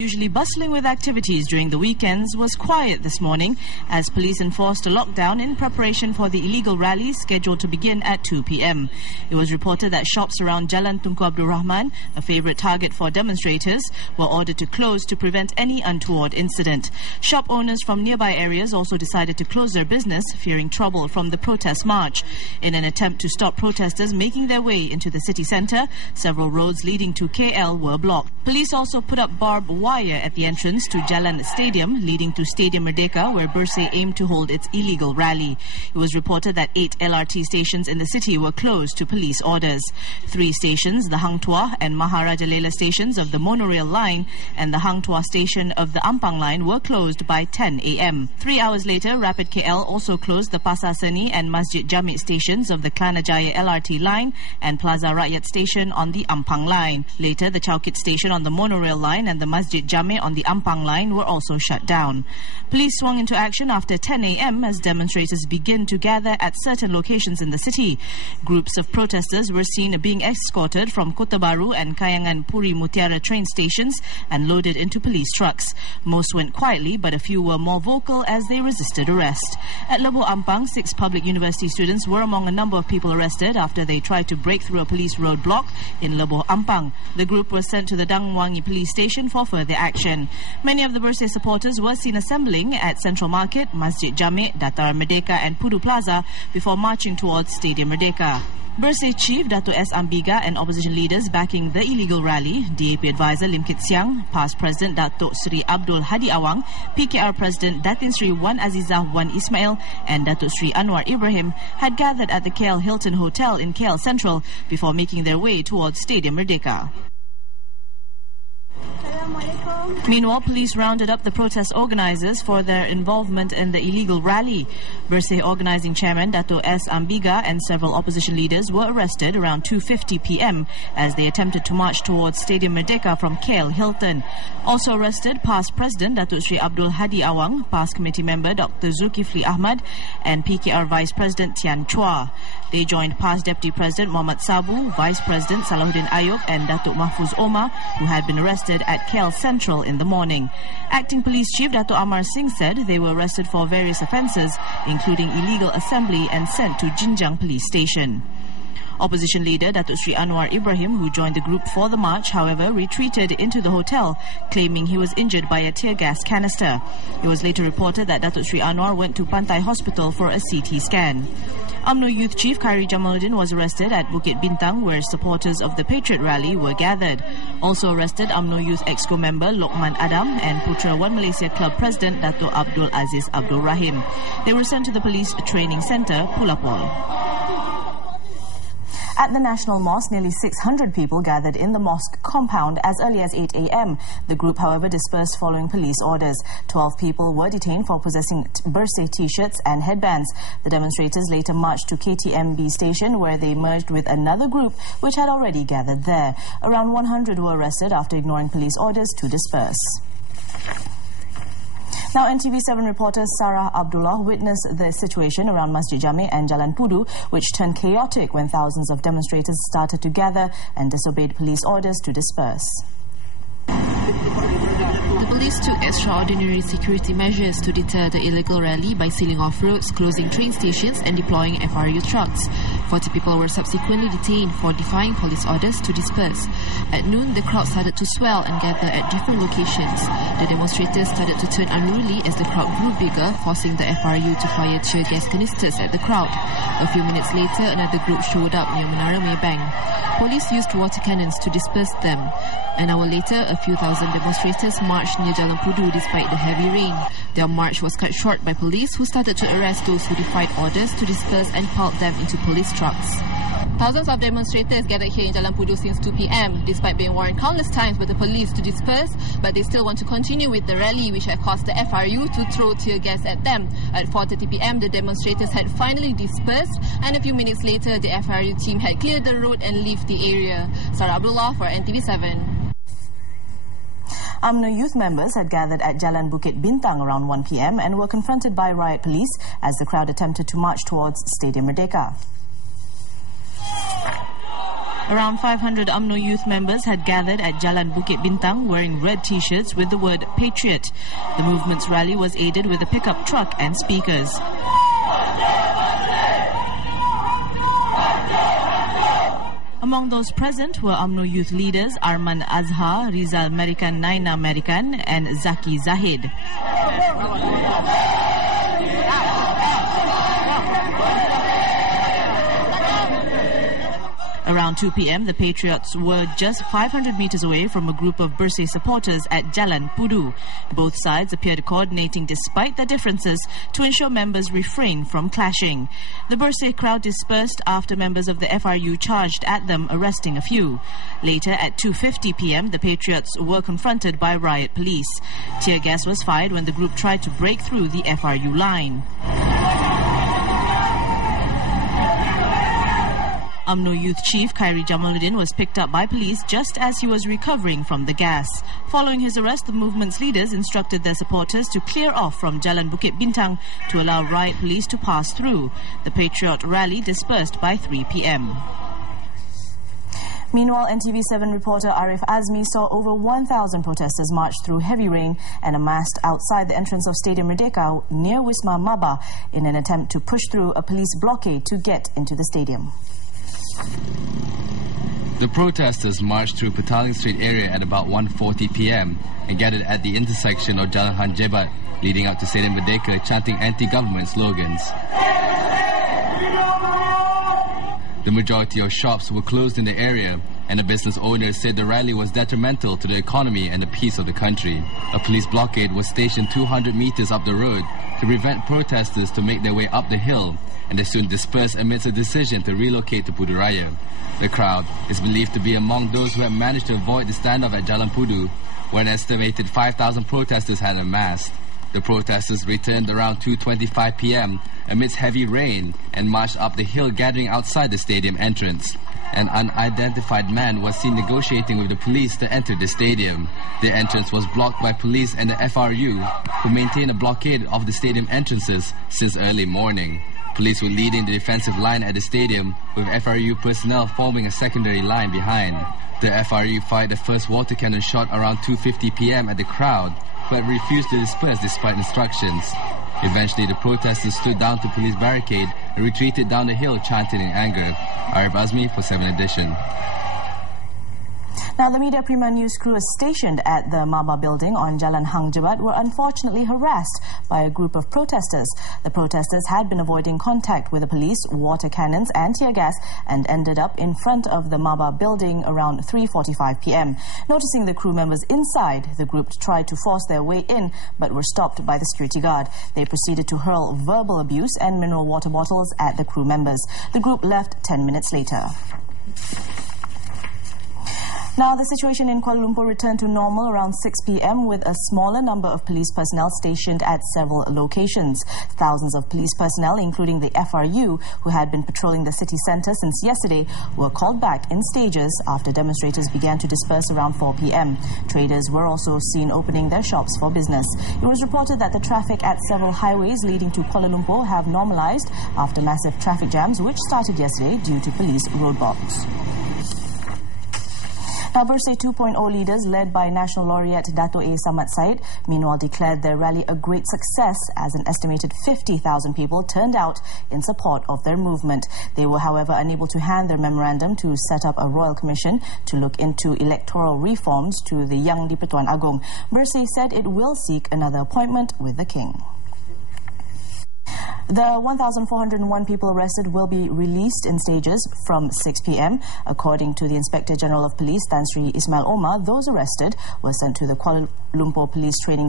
Usually bustling with activities during the weekends, was quiet this morning as police enforced a lockdown in preparation for the illegal rally scheduled to begin at 2 p.m. It was reported that shops around Jalan Tunku Abdul Rahman, a favorite target for demonstrators, were ordered to close to prevent any untoward incident. Shop owners from nearby areas also decided to close their business, fearing trouble from the protest march. In an attempt to stop protesters making their way into the city centre, several roads leading to KL were blocked. Police also put up barbed wire at the entrance to Jalan Stadium, leading to Stadium Merdeka, where Bersih aimed to hold its illegal rally. It was reported that 8 LRT stations in the city were closed to police orders. 3 stations, the Hang Tuah and Maharaja Lela stations of the monorail line and the Hang Tuah station of the Ampang line, were closed by 10 a.m. 3 hours later, Rapid KL also closed the Pasar Seni and Masjid Jamik stations of the Klanajaya LRT line and Plaza Rakyat station on the Ampang line. Later, the Chowkit station on the monorail line and the Masjid Jamik on the Ampang line were also shut down. Police swung into action after 10 a.m. as demonstrators begin to gather at certain locations in the city. Groups of protesters were seen being escorted from Kota Baru and Kayangan Puri Mutiara train stations and loaded into police trucks. Most went quietly, but a few were more vocal as they resisted arrest. At Lebo Ampang, 6 public university students were among a number of people arrested after they tried to break through a police roadblock in Lebo Ampang. The group was sent to the Dangwangi police station for further action. Many of the Bersih supporters were seen assembling at Central Market, Masjid Jamik, Dataran Merdeka and Pudu Plaza before marching towards Stadium Merdeka. Bersih Chief Dato' S. Ambiga and opposition leaders backing the illegal rally, DAP advisor Lim Kit Siang, past President Dato' Sri Abdul Hadi Awang, PKR President Datin Sri Wan Azizah Wan Ismail and Dato' Sri Anwar Ibrahim had gathered at the KL Hilton Hotel in KL Central before making their way towards Stadium Merdeka. Meanwhile, police rounded up the protest organisers for their involvement in the illegal rally. Bersih Organising Chairman Dato' S. Ambiga and several opposition leaders were arrested around 2:50 p.m. as they attempted to march towards Stadium Merdeka from KL Hilton. Also arrested, past President Dato' Sri Abdul Hadi Awang, past committee member Dr. Zulkifli Ahmad and PKR Vice President Tian Chua. They joined past Deputy President Muhammad Sabu, Vice President Salahuddin Ayub and Dato' Mahfuz Omar, who had been arrested at KL Central in the morning. Acting Police Chief Dato' Amar Singh said they were arrested for various offences, including illegal assembly, and sent to Jinjang Police Station. Opposition leader Dato' Sri Anwar Ibrahim, who joined the group for the march, however, retreated into the hotel, claiming he was injured by a tear gas canister. It was later reported that Dato' Sri Anwar went to Pantai Hospital for a CT scan. UMNO Youth Chief Khairi Jamaluddin was arrested at Bukit Bintang, where supporters of the Patriot Rally were gathered. Also arrested, UMNO Youth Exco member Lokman Adam and Putra One Malaysia Club President Dato' Abdul Aziz Abdul Rahim. They were sent to the police training centre, Pulapol. At the National Mosque, nearly 600 people gathered in the mosque compound as early as 8 a.m. The group, however, dispersed following police orders. 12 people were detained for possessing Bersih t-shirts and headbands. The demonstrators later marched to KTMB station, where they merged with another group which had already gathered there. Around 100 were arrested after ignoring police orders to disperse. Now, NTV7 reporter Sarah Abdullah witnessed the situation around Masjid Jamik and Jalan Pudu, which turned chaotic when thousands of demonstrators started to gather and disobeyed police orders to disperse. The police took extraordinary security measures to deter the illegal rally by sealing off roads, closing train stations and deploying FRU trucks. 40 people were subsequently detained for defying police orders to disperse. At noon, the crowd started to swell and gather at different locations. The demonstrators started to turn unruly as the crowd grew bigger, forcing the FRU to fire tear gas canisters at the crowd. A few minutes later, another group showed up near Menara Maybank. Police used water cannons to disperse them. An hour later, a few thousand demonstrators marched near Jalan Pudu despite the heavy rain. Their march was cut short by police, who started to arrest those who defied orders to disperse and piled them into police trucks. Thousands of demonstrators gathered here in Jalan Pudu since 2 p.m. despite being warned countless times by the police to disperse, but they still want to continue with the rally, which had caused the FRU to throw tear gas at them. At 4:30 p.m, the demonstrators had finally dispersed, and a few minutes later, the FRU team had cleared the road and left the area. Sarah Abdullah for NTV7. UMNO youth members had gathered at Jalan Bukit Bintang around 1 p.m. and were confronted by riot police as the crowd attempted to march towards Stadium Merdeka. Around 500 UMNO youth members had gathered at Jalan Bukit Bintang wearing red t-shirts with the word Patriot. The movement's rally was aided with a pickup truck and speakers. Among those present were UMNO youth leaders Arman Azhar, Rizal Merican Naina Merican and Zaki Zahid. Around 2 p.m, the Patriots were just 500 meters away from a group of Bersih supporters at Jalan Pudu. Both sides appeared coordinating despite their differences to ensure members refrained from clashing. The Bersih crowd dispersed after members of the FRU charged at them, arresting a few. Later, at 2:50 p.m, the Patriots were confronted by riot police. Tear gas was fired when the group tried to break through the FRU line. UMNO Youth Chief Khairi Jamaluddin was picked up by police just as he was recovering from the gas. Following his arrest, the movement's leaders instructed their supporters to clear off from Jalan Bukit Bintang to allow riot police to pass through. The Patriot rally dispersed by 3 p.m. Meanwhile, NTV7 reporter Arif Azmi saw over 1,000 protesters march through heavy rain and amassed outside the entrance of Stadium Merdeka near Wisma Maba in an attempt to push through a police blockade to get into the stadium. The protesters marched through Petaling Street area at about 1:40 p.m. and gathered at the intersection of Jalan Han Jebat, leading up to Stadium Merdeka, chanting anti-government slogans. The majority of shops were closed in the area, and the business owners said the rally was detrimental to the economy and the peace of the country. A police blockade was stationed 200 meters up the road to prevent protesters to make their way up the hill, and they soon dispersed amidst a decision to relocate to Puduraya. The crowd is believed to be among those who have managed to avoid the standoff at Jalan Pudu, where an estimated 5,000 protesters had amassed. The protesters returned around 2:25 p.m. amidst heavy rain and marched up the hill, gathering outside the stadium entrance. An unidentified man was seen negotiating with the police to enter the stadium. The entrance was blocked by police and the FRU, who maintain a blockade of the stadium entrances since early morning. Police were leading the defensive line at the stadium, with FRU personnel forming a secondary line behind. The FRU fired the first water cannon shot around 2:50 p.m. at the crowd, but refused to disperse despite instructions. Eventually, the protesters stood down to police barricade and retreated down the hill, chanting in anger. Arif Azmi for 7 Edition. Now, the Media Prima News crew stationed at the Maba building on Jalan Hang Jebat were unfortunately harassed by a group of protesters. The protesters had been avoiding contact with the police, water cannons and tear gas, and ended up in front of the Maba building around 3:45 p.m. Noticing the crew members inside, the group tried to force their way in but were stopped by the security guard. They proceeded to hurl verbal abuse and mineral water bottles at the crew members. The group left 10 minutes later. Now, the situation in Kuala Lumpur returned to normal around 6 p.m. with a smaller number of police personnel stationed at several locations. Thousands of police personnel, including the FRU, who had been patrolling the city centre since yesterday, were called back in stages after demonstrators began to disperse around 4 p.m. Traders were also seen opening their shops for business. It was reported that the traffic at several highways leading to Kuala Lumpur have normalised after massive traffic jams which started yesterday due to police roadblocks. Now, Bersih 2.0 leaders, led by National Laureate Dato' A. Samad Said, meanwhile declared their rally a great success as an estimated 50,000 people turned out in support of their movement. They were, however, unable to hand their memorandum to set up a royal commission to look into electoral reforms to the Yang di-Pertuan Agong. Bersih said it will seek another appointment with the king. The 1,401 people arrested will be released in stages from 6 p.m. According to the Inspector General of Police, Tan Sri Ismail Omar, those arrested were sent to the Kuala Lumpur Police Training